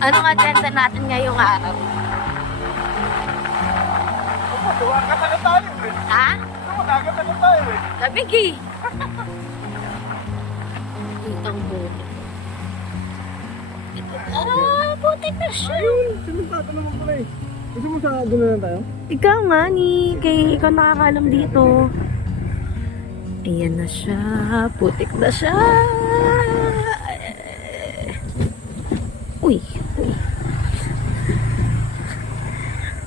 Anong agenda natin ngayong araw? Tumagat na tayo eh. Ha? Tumagat na tayo eh. Labig eh. Itong buti. Ito. Ah, putik na siya. Ayun, sinuntato naman ko na eh. Gusto mo sa doon na lang tayo? Ikaw nga ni, kay ikaw nakakalam dito. Ayan na siya. Putik na siya. Uy, uy.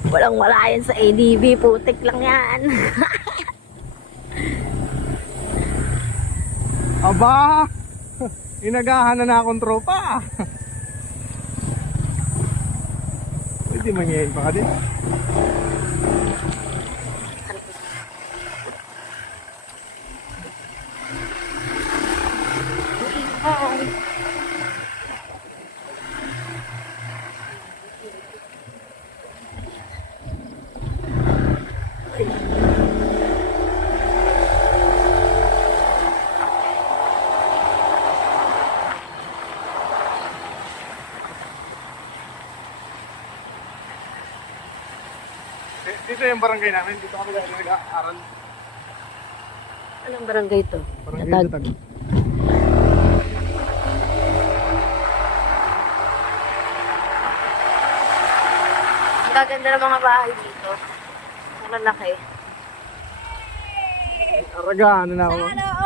Walang wala yan sa ADB. Putik lang yan. Aba! Inagahan na akong tropa. Pwede mangyayin pa ka din. Dito yung barangay namin, dito kami nag-aaral. Anong barangay to? Barangay Datag. Datag. Ang gaganda ng mga bahay dito. Ang lalaki. Aragaan na ako.